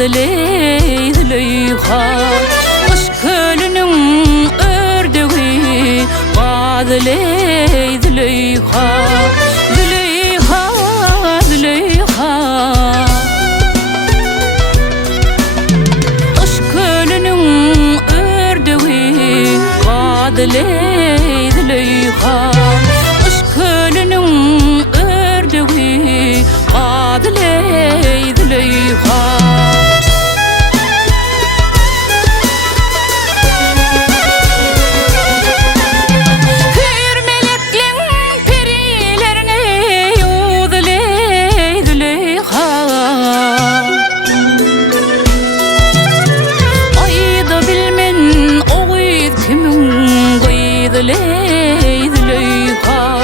Adley Züleyha Kış kölünün ördüğü Adley Züleyha Züleyha, Züleyha Kış kölünün ördüğü Adley Züleyha Kış kölünün ördüğü Adley Züleyha Züley, Züleyha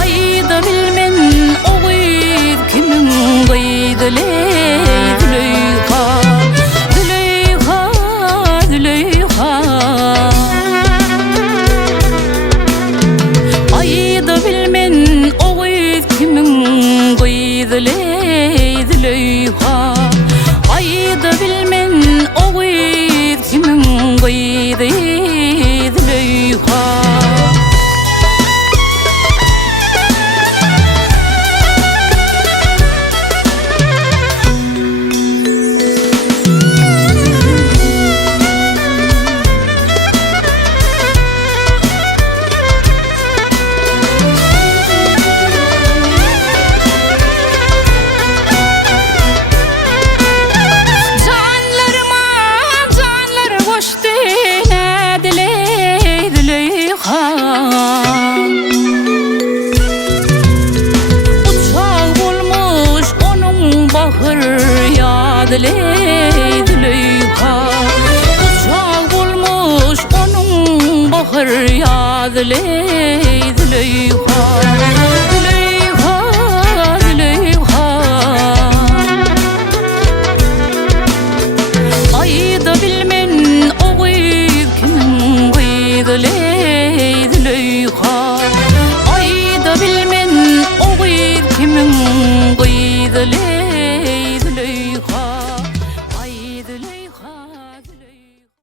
Ayda bilmen o gıyd kimin gıyd Züley, Züleyha Züleyha, Züleyha Ayda bilmen o gıyd kimin gıyd Züley, Züleyha Ayda bilmen o gıyd kimin gıyd Züleyha Züley, Züleyha Uçak olmuş onun bahır ya Züley, Züleyha